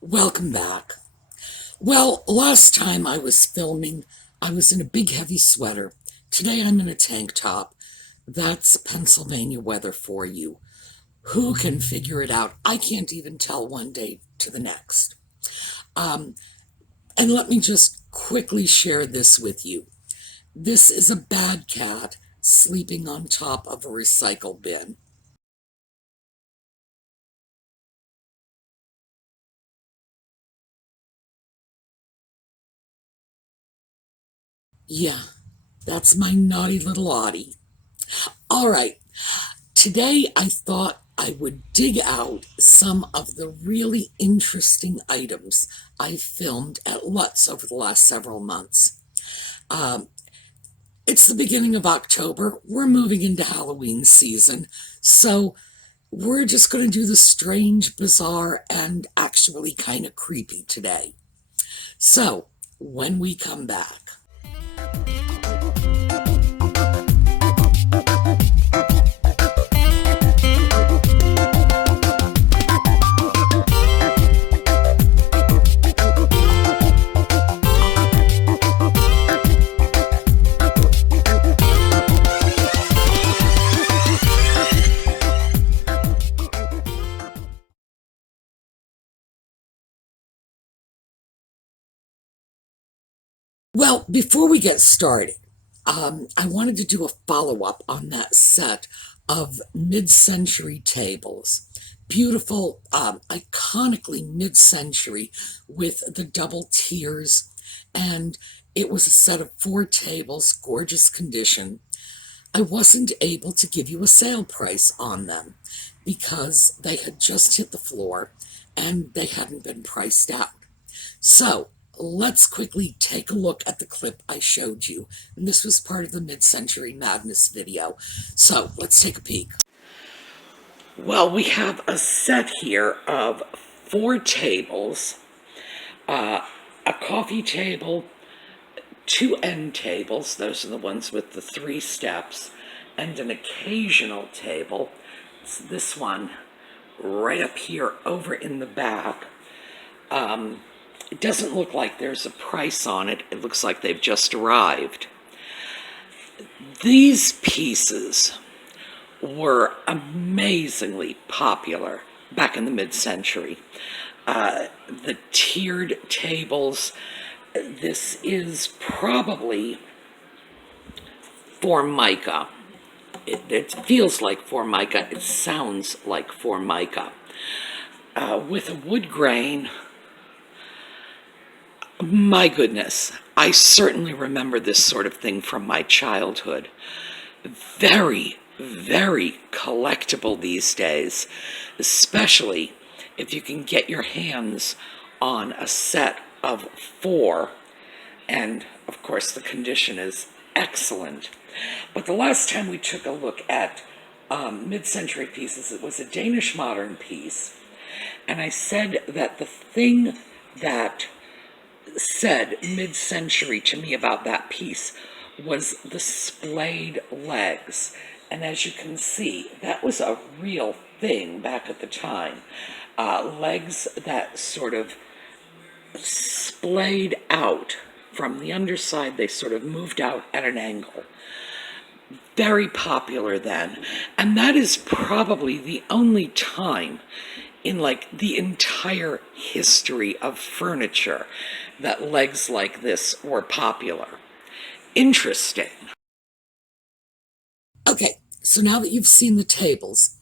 Welcome back. Well, last time I was filming, I was in a big heavy sweater. Today I'm in a tank top. That's Pennsylvania weather for you. Who can figure it out? I can't even tell one day to the next. Um, and let me just quickly share this with you. This is a bad cat sleeping on top of a recycle bin. Yeah, that's my naughty little Audie. All right, today I thought I would dig out some of the really interesting items I've filmed at Lutz over the last several months. Um, it's the beginning of October. We're moving into Halloween season, so we're just going to do the strange, bizarre, and actually kind of creepy today. So, when we come back. Well, before we get started, I wanted to do a follow-up on that set of mid-century tables. Beautiful, iconically mid-century with the double tiers, and it was a set of 4 tables, gorgeous condition. I wasn't able to give you a sale price on them because they had just hit the floor and they hadn't been priced out. So let's quickly take a look at the clip I showed you. And this was part of the Mid-Century Madness video. So let's take a peek. Well, we have a set here of 4 tables, a coffee table, 2 end tables, those are the ones with the 3 steps, and an occasional table. It's this one right up here over in the back. It doesn't look like there's a price on it. It looks like they've just arrived. These pieces were amazingly popular back in the mid-century. The tiered tables, this is probably Formica. It feels like Formica. It sounds like Formica. With a wood grain. My goodness, I certainly remember this sort of thing from my childhood. Very, very collectible these days, especially if you can get your hands on a set of 4. And of course, the condition is excellent. But the last time we took a look at mid-century pieces, it was a Danish modern piece. And I said that the thing that said mid-century to me about that piece was the splayed legs. And as you can see, that was a real thing back at the time. Legs that sort of splayed out from the underside. They sort of moved out at an angle. Very popular then. And that is probably the only time in like the entire history of furniture that legs like this were popular. Interesting. Okay, so now that you've seen the tables,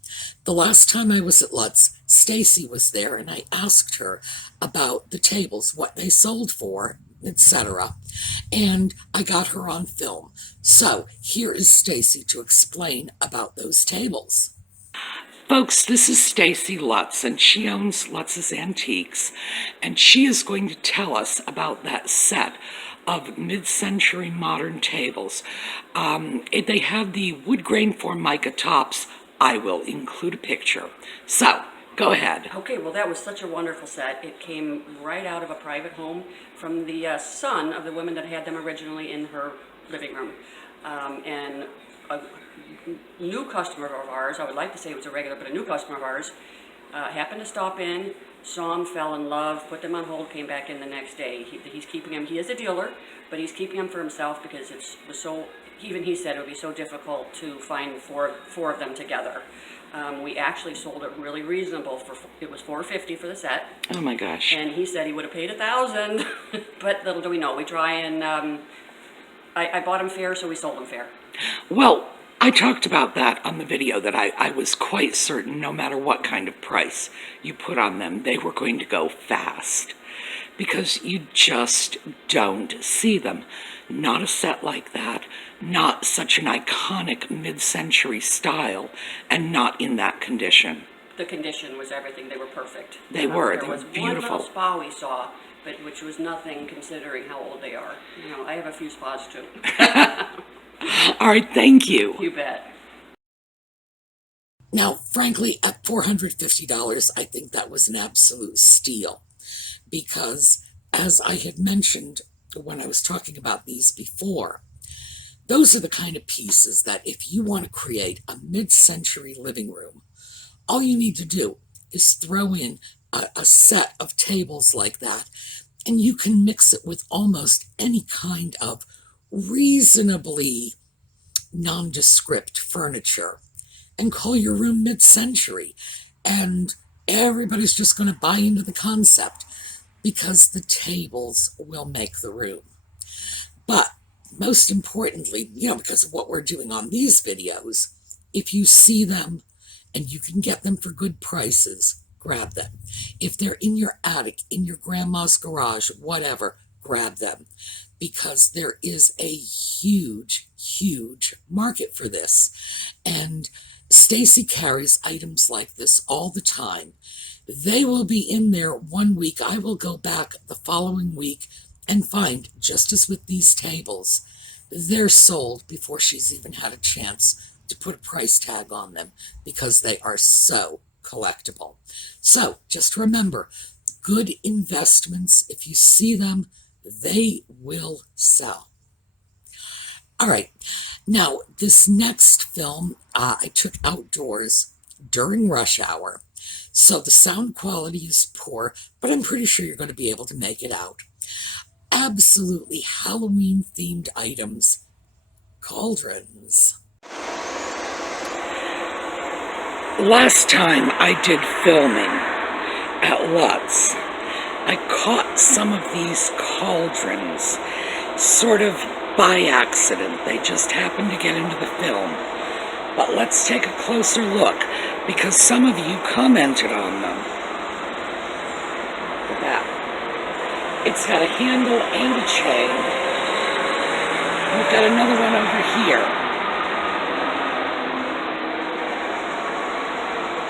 the last time I was at Lutz, Stacy was there and I asked her about the tables, what they sold for, etc. And I got her on film. So here is Stacy to explain about those tables. Folks, this is Stacy Lutz, and she owns Lutz's Antiques, and she is going to tell us about that set of mid-century modern tables. They have the wood grain Formica tops. I will include a picture. So, go ahead. Okay, well that was such a wonderful set. It came right out of a private home from the son of the woman that had them originally in her living room. And a new customer of ours, I would like to say it was a regular, but a new customer of ours, happened to stop in, saw them, fell in love, put them on hold, came back in the next day. He's keeping them. He is a dealer, but he's keeping them for himself because it was so. Even he said it would be so difficult to find four of them together. We actually sold it really reasonable it was $450 for the set. Oh my gosh. And he said he would have paid $1,000, but little do we know. We try and I bought them fair, so we sold them fair. Well, I talked about that on the video, that I was quite certain no matter what kind of price you put on them, they were going to go fast. Because you just don't see them. Not a set like that, not such an iconic mid-century style, and not in that condition. The condition was everything. They were perfect. They were There was beautiful. one little spa we saw, but which was nothing considering how old they are. You know, I have a few spas too. All right, thank you. You bet. Now, frankly, at $450, I think that was an absolute steal because, as I had mentioned when I was talking about these before, those are the kind of pieces that if you want to create a mid-century living room, all you need to do is throw in a set of tables like that, and you can mix it with almost any kind of reasonably nondescript furniture and call your room mid-century, and everybody's just going to buy into the concept because the tables will make the room. But most importantly, because of what we're doing on these videos, if you see them and you can get them for good prices, grab them. If they're in your attic, in your grandma's garage, whatever, grab them. Because there is a huge, huge market for this. And Stacy carries items like this all the time. They will be in there one week. I will go back the following week and find, just as with these tables, they're sold before she's even had a chance to put a price tag on them because they are so collectible. So just remember, good investments, if you see them, they will sell. All right, now this next film I took outdoors during rush hour, so the sound quality is poor, but I'm pretty sure you're going to be able to make it out. Absolutely Halloween-themed items, cauldrons. Last time I did filming at Lutz, I caught some of these cauldrons sort of by accident. They just happened to get into the film. But let's take a closer look because some of you commented on them. Look at that. It's got a handle and a chain. We've got another one over here.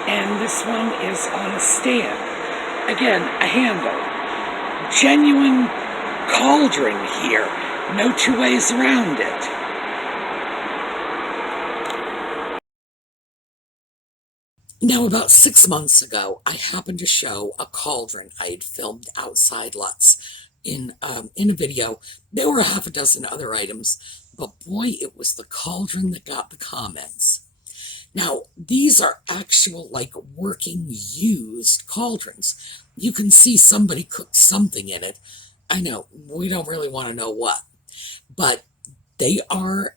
And this one is on a stand. Again, a handle. Genuine cauldron here. No two ways around it. Now, about 6 months ago, I happened to show a cauldron I had filmed outside Lutz in a video. There were a half a dozen other items, but boy, it was the cauldron that got the comments. Now, these are actual, working, used cauldrons. You can see somebody cooked something in it. I know, we don't really want to know what, but they are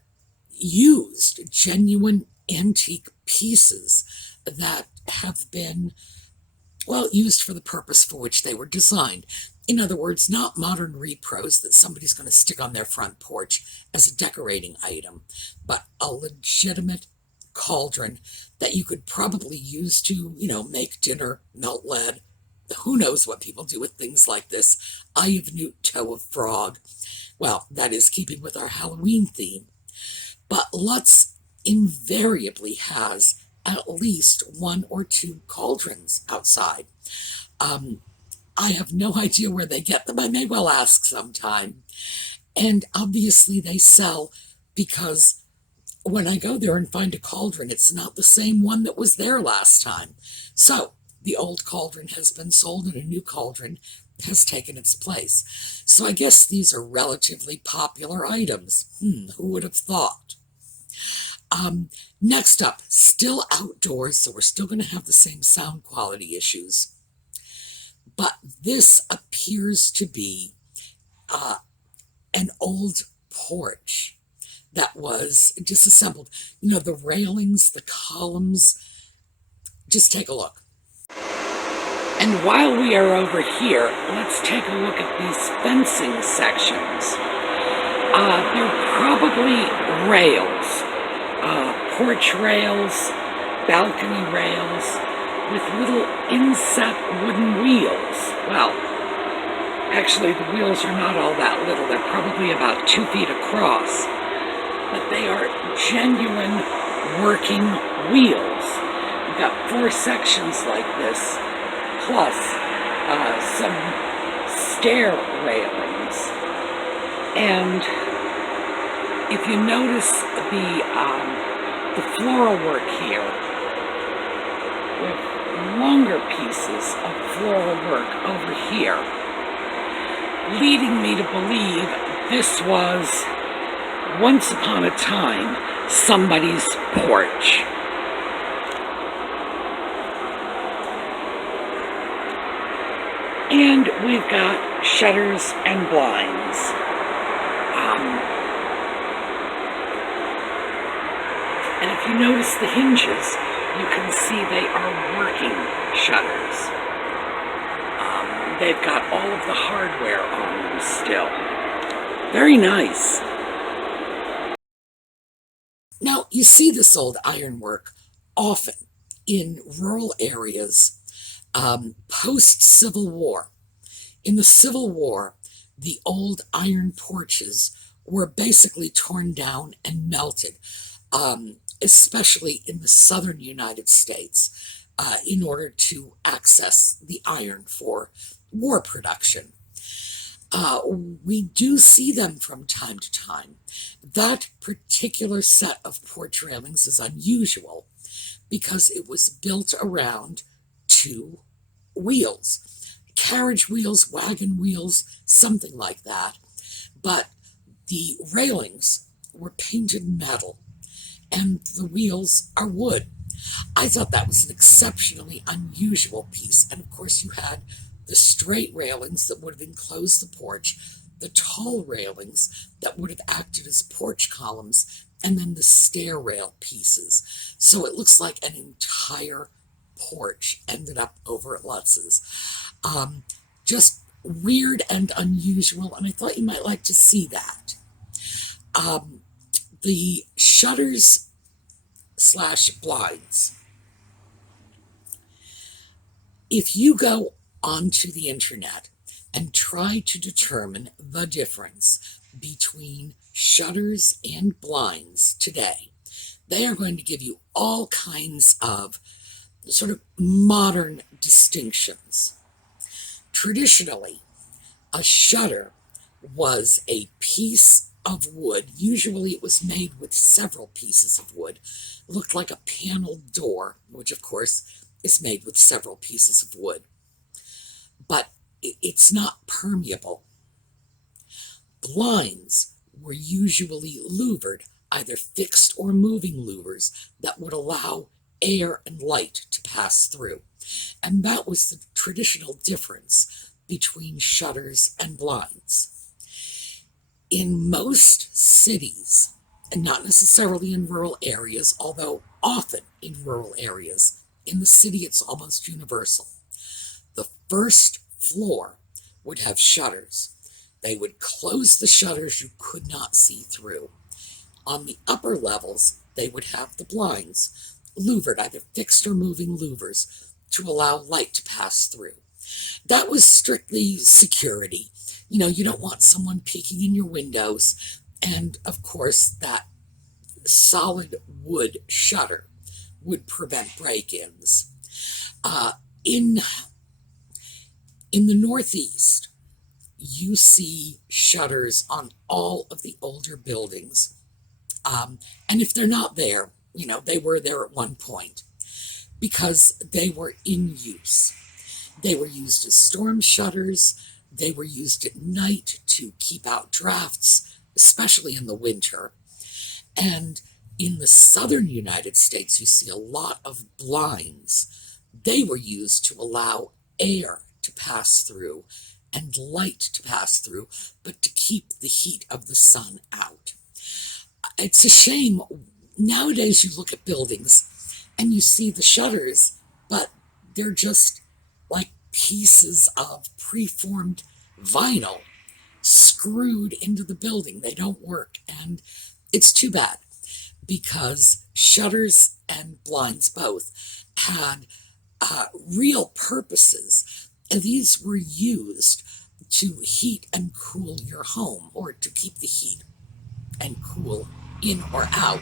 used, genuine antique pieces that have been, used for the purpose for which they were designed. In other words, not modern repros that somebody's going to stick on their front porch as a decorating item, but a legitimate cauldron that you could probably use to, make dinner, melt lead. Who knows what people do with things like this? Eye of newt, toe of frog. Well, that is keeping with our Halloween theme. But Lutz invariably has at least one or two cauldrons outside. I have no idea where they get them. I may well ask sometime. And obviously they sell because when I go there and find a cauldron, it's not the same one that was there last time. So the old cauldron has been sold and a new cauldron has taken its place. So I guess these are relatively popular items. Who would have thought? Next up, still outdoors, so we're still going to have the same sound quality issues. But this appears to be an old porch that was disassembled. You know, the railings, the columns. Just take a look. And while we are over here, let's take a look at these fencing sections. They're probably rails, porch rails, balcony rails, with little inset wooden wheels. Well, actually the wheels are not all that little. They're probably about 2 feet across. But they are genuine working wheels. We've got 4 sections like this, plus some stair railings. And if you notice the floral work here, with longer pieces of floral work over here, leading me to believe this was, once upon a time, somebody's porch. And we've got shutters and blinds. And if you notice the hinges, you can see they are working shutters. They've got all of the hardware on them still. Very nice. Now, you see this old ironwork often in rural areas post-Civil War. In the Civil War, the old iron porches were basically torn down and melted, especially in the southern United States, in order to access the iron for war production. We do see them from time to time. That particular set of porch railings is unusual because it was built around 2 wheels. Carriage wheels, wagon wheels, something like that. But the railings were painted metal and the wheels are wood. I thought that was an exceptionally unusual piece. And of course you had the straight railings that would have enclosed the porch, the tall railings that would have acted as porch columns, and then the stair rail pieces. So it looks like an entire porch ended up over at Lutz's. Just weird and unusual, and I thought you might like to see that. The shutters / blinds. If you go onto the internet and try to determine the difference between shutters and blinds today, they are going to give you all kinds of sort of modern distinctions. Traditionally, a shutter was a piece of wood. Usually it was made with several pieces of wood. It looked like a paneled door, which of course is made with several pieces of wood. But it's not permeable. Blinds were usually louvered, either fixed or moving louvers that would allow air and light to pass through. And that was the traditional difference between shutters and blinds. In most cities, and not necessarily in rural areas, although often in rural areas, in the city it's almost universal, the first floor would have shutters. They would close the shutters you could not see through. On the upper levels, they would have the blinds, louvered, either fixed or moving louvers, to allow light to pass through. That was strictly security. You know, you don't want someone peeking in your windows. And of course, that solid wood shutter would prevent break-ins. In the Northeast, you see shutters on all of the older buildings. And if they're not there, you know, they were there at one point because they were in use. They were used as storm shutters. They were used at night to keep out drafts, especially in the winter. And in the southern United States, you see a lot of blinds. They were used to allow air to pass through and light to pass through, but to keep the heat of the sun out. It's a shame. Nowadays you look at buildings and you see the shutters, but they're just like pieces of preformed vinyl screwed into the building. They don't work, and it's too bad, because shutters and blinds both had real purposes, and these were used to heat and cool your home, or to keep the heat and cool in or out.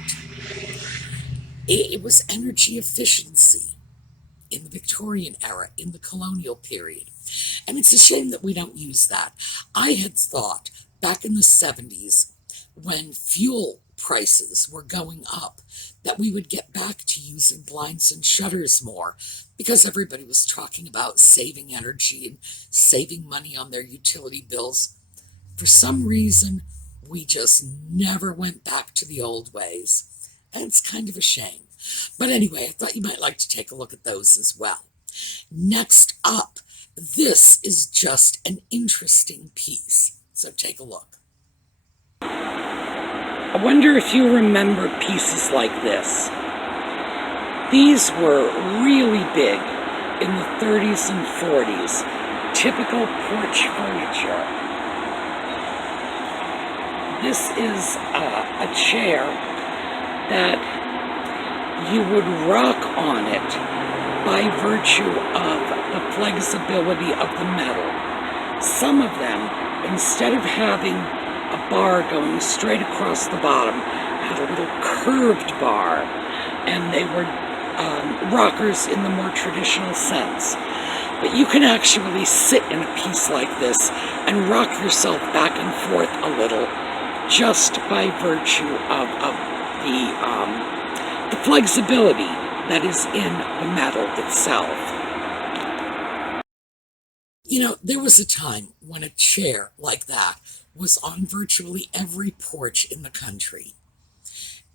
It was energy efficiency in the Victorian era, in the colonial period. And it's a shame that we don't use that. I had thought back in the 70s, when fuel prices were going up, that we would get back to using blinds and shutters more, because everybody was talking about saving energy and saving money on their utility bills. For some reason, we just never went back to the old ways, and it's kind of a shame. But anyway, I thought you might like to take a look at those as well. Next up, this is just an interesting piece, so take a look. I wonder if you remember pieces like this. These were really big in the 30s and 40s, typical porch furniture. This is a chair that you would rock on it by virtue of the flexibility of the metal. Some of them, instead of having a bar going straight across the bottom, had a little curved bar, and they were rockers in the more traditional sense. But you can actually sit in a piece like this and rock yourself back and forth a little, just by virtue of the flexibility that is in the metal itself. You know, there was a time when a chair like that was on virtually every porch in the country.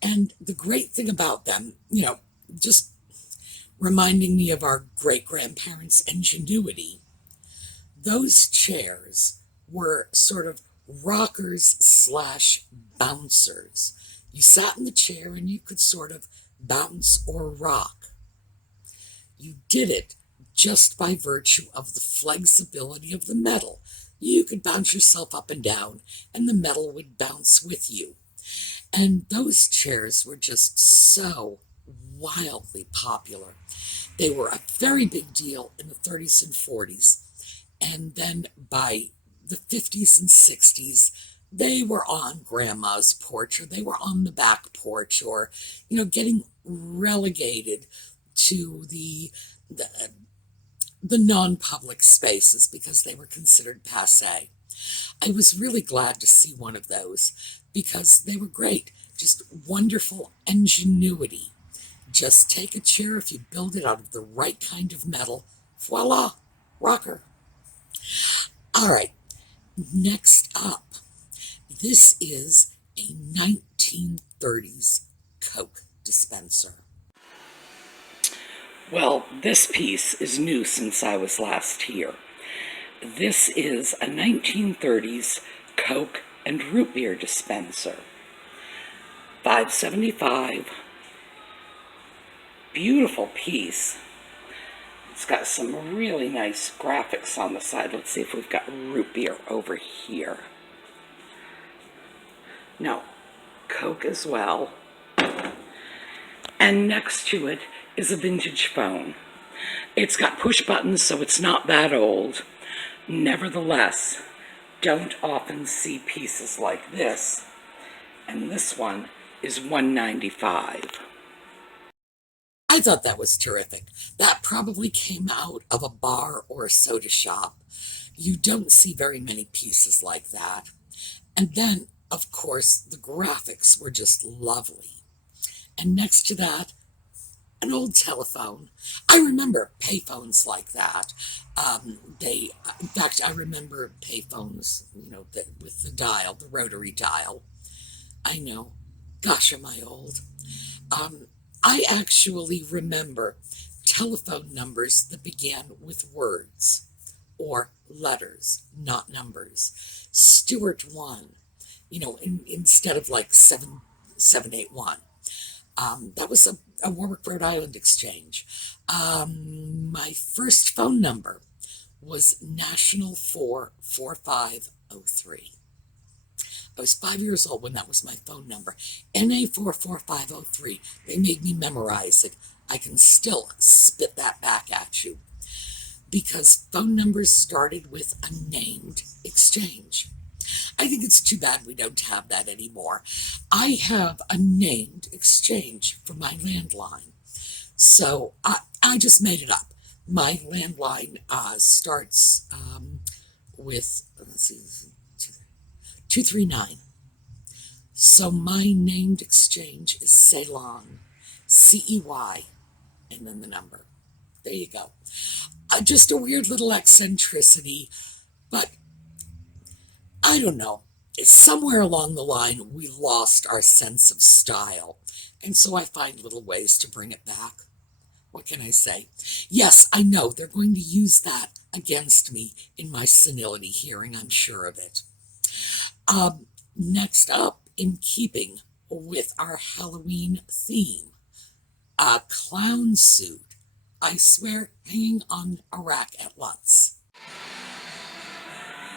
And the great thing about them, you know, just reminding me of our great-grandparents' ingenuity, those chairs were sort of rockers slash bouncers. You sat in the chair and you could sort of bounce or rock. You did it just by virtue of the flexibility of the metal. You could bounce yourself up and down, and the metal would bounce with you. And those chairs were just so wildly popular. They were a very big deal in the 30s and 40s. And then by the 50s and 60s, they were on grandma's porch, or they were on the back porch, or, you know, getting relegated to the non-public spaces because they were considered passé. I was really glad to see one of those because they were great. Just wonderful ingenuity. Just take a chair, if you build it out of the right kind of metal, voila, rocker. All right, next up, this is a 1930s Coke dispenser. Well, this piece is new since I was last here. This is a 1930s Coke and root beer dispenser. $5.75. Beautiful piece. It's got some really nice graphics on the side. Let's see if we've got root beer over here. No, Coke as well. And next to it is a vintage phone. It's got push buttons, so it's not that old. Nevertheless, don't often see pieces like this. And this one is $1.95. I thought that was terrific. That probably came out of a bar or a soda shop. You don't see very many pieces like that. And then, of course, the graphics were just lovely. And next to that, an old telephone. I remember payphones like that. In fact, I remember payphones, you know, with the dial, the rotary dial. I know. Gosh, am I old? I actually remember telephone numbers that began with words. or letters, not numbers. Stuart 1, instead of like 7781. That was a Warwick, Rhode Island exchange. My first phone number was National 44503. I was 5 years old when that was my phone number. NA 44503. They made me memorize it. I can still spit that back at you because phone numbers started with a named exchange. I think it's too bad we don't have that anymore. I have a named exchange for my landline. So I just made it up. My landline starts with, let's see, 239. So my named exchange is Ceylon, CEY, and then the number. There you go. Just a weird little eccentricity, but I don't know. Somewhere along the line, we lost our sense of style, and so I find little ways to bring it back. What can I say? Yes, I know they're going to use that against me in my senility hearing, I'm sure of it. Next up, in keeping with our Halloween theme, a clown suit, I swear, hanging on a rack at Lutz.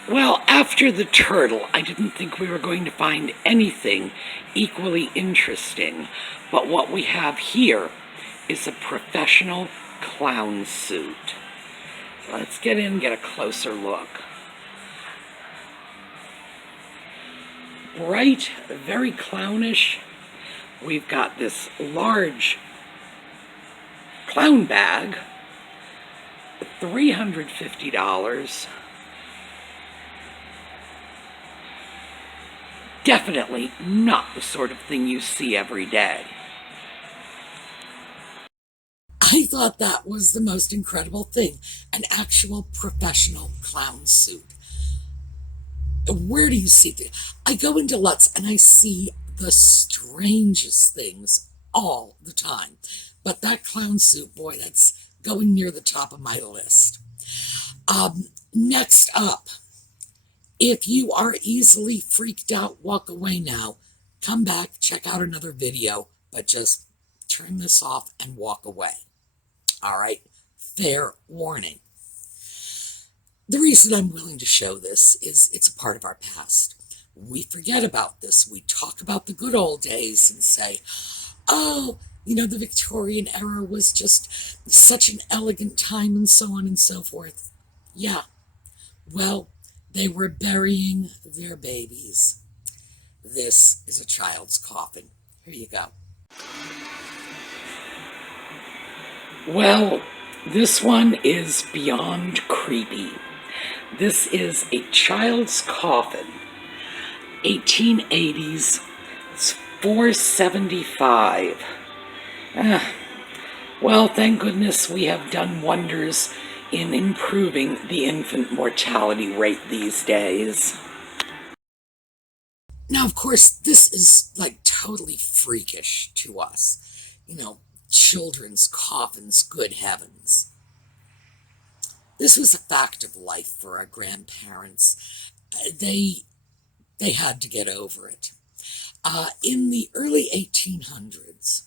Well, after the turtle, I didn't think we were going to find anything equally interesting, but what we have here is a professional clown suit. Let's get in and get a closer look. Bright, very clownish. We've got this large clown bag, $350. Definitely not the sort of thing you see every day. I thought that was the most incredible thing, an actual professional clown suit. Where do you see it? I go into Lutz and I see the strangest things all the time. But that clown suit, boy, that's going near the top of my list. Next up, if you are easily freaked out, walk away now. Come back, check out another video, but just turn this off and walk away. All right? Fair warning. The reason I'm willing to show this is it's a part of our past. We forget about this. We talk about the good old days and say, oh, the Victorian era was just such an elegant time and so on and so forth. Yeah. Well, they were burying their babies. This is a child's coffin. Here you go. Well, this one is beyond creepy. This is a child's coffin, 1880s, it's $475. Well, thank goodness we have done wonders in improving the infant mortality rate these days. Now, of course, this is like totally freakish to us. Children's coffins, good heavens. This was a fact of life for our grandparents. They had to get over it. In the early 1800s,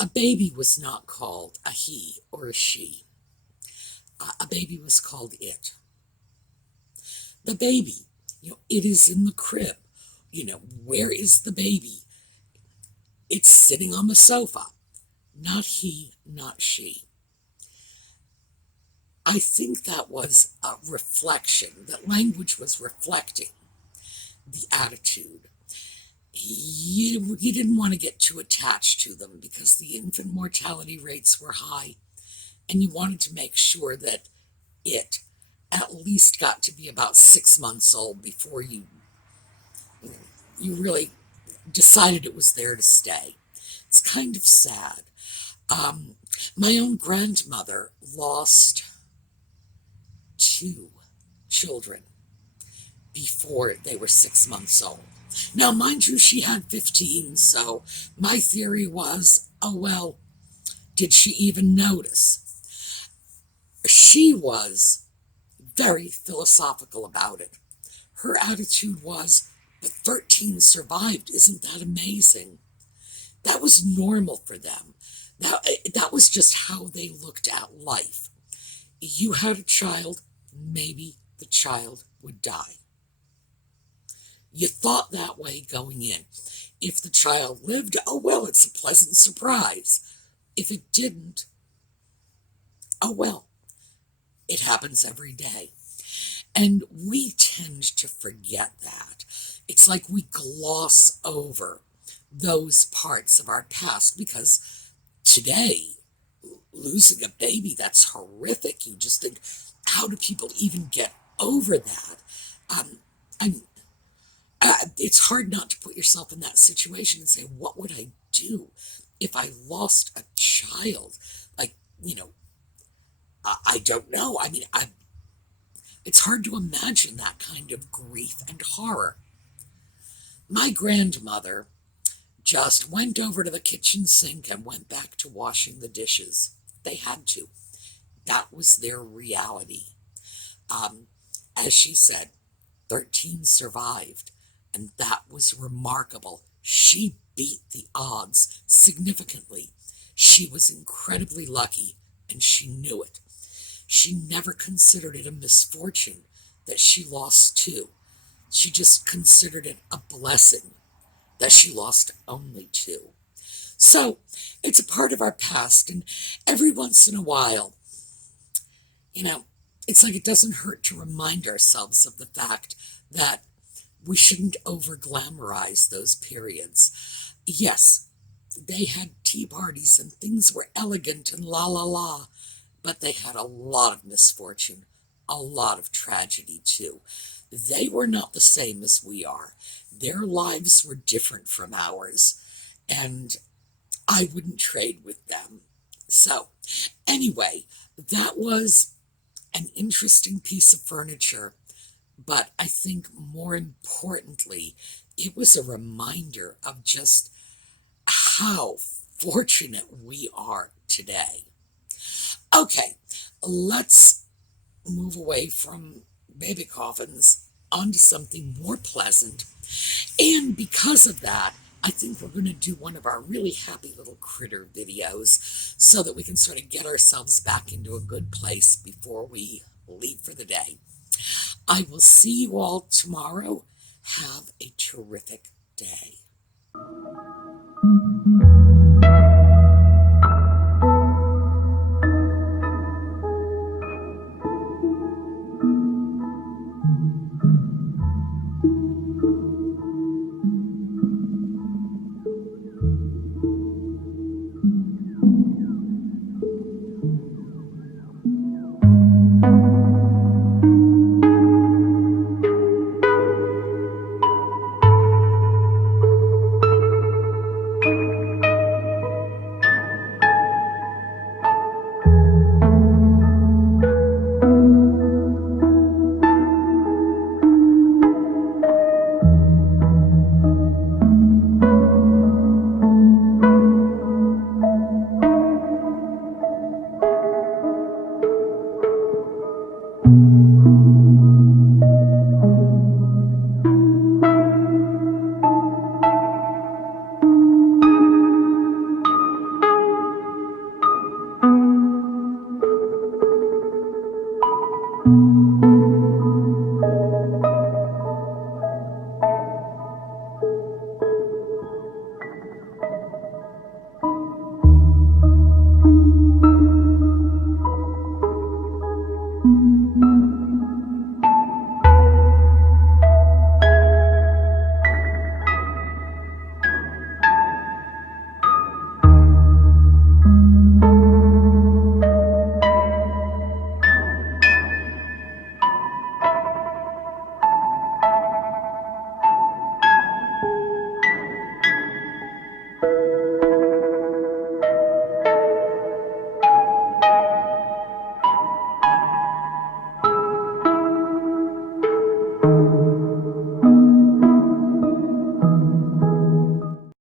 a baby was not called a he or a she. A baby was called it. The baby, it is in the crib. Where is the baby? It's sitting on the sofa. Not he, not she. I think that was a reflection, that language was reflecting the attitude. You didn't want to get too attached to them because the infant mortality rates were high, and you wanted to make sure that it at least got to be about 6 months old before you really decided it was there to stay. It's kind of sad. My own grandmother lost 2 children before they were 6 months old. Now, mind you, she had 15, so my theory was, oh, well, did she even notice? She was very philosophical about it. Her attitude was, but 13 survived. Isn't that amazing? That was normal for them. That was just how they looked at life. You had a child, maybe the child would die. You thought that way going in. If the child lived, oh well, it's a pleasant surprise. If it didn't, oh well, it happens every day. And we tend to forget that. It's like we gloss over those parts of our past because today, losing a baby, that's horrific. You just think, how do people even get over that? And it's hard not to put yourself in that situation and say, what would I do if I lost a child? Like, I don't know. I mean, it's hard to imagine that kind of grief and horror. My grandmother just went over to the kitchen sink and went back to washing the dishes. They had to. That was their reality. As she said, 13 survived, and that was remarkable. She beat the odds significantly. She was incredibly lucky, and she knew it. She never considered it a misfortune that she lost two. She just considered it a blessing that she lost only two. So it's a part of our past, and every once in a while, it's like it doesn't hurt to remind ourselves of the fact that we shouldn't over-glamorize those periods. Yes, they had tea parties and things were elegant and la la la, but they had a lot of misfortune, a lot of tragedy too. They were not the same as we are. Their lives were different from ours, and I wouldn't trade with them. So, anyway, that was an interesting piece of furniture, but I think more importantly, it was a reminder of just how fortunate we are today. Okay, let's move away from baby coffins onto something more pleasant. And because of that, I think we're going to do one of our really happy little critter videos so that we can sort of get ourselves back into a good place before we leave for the day. I will see you all tomorrow. Have a terrific day.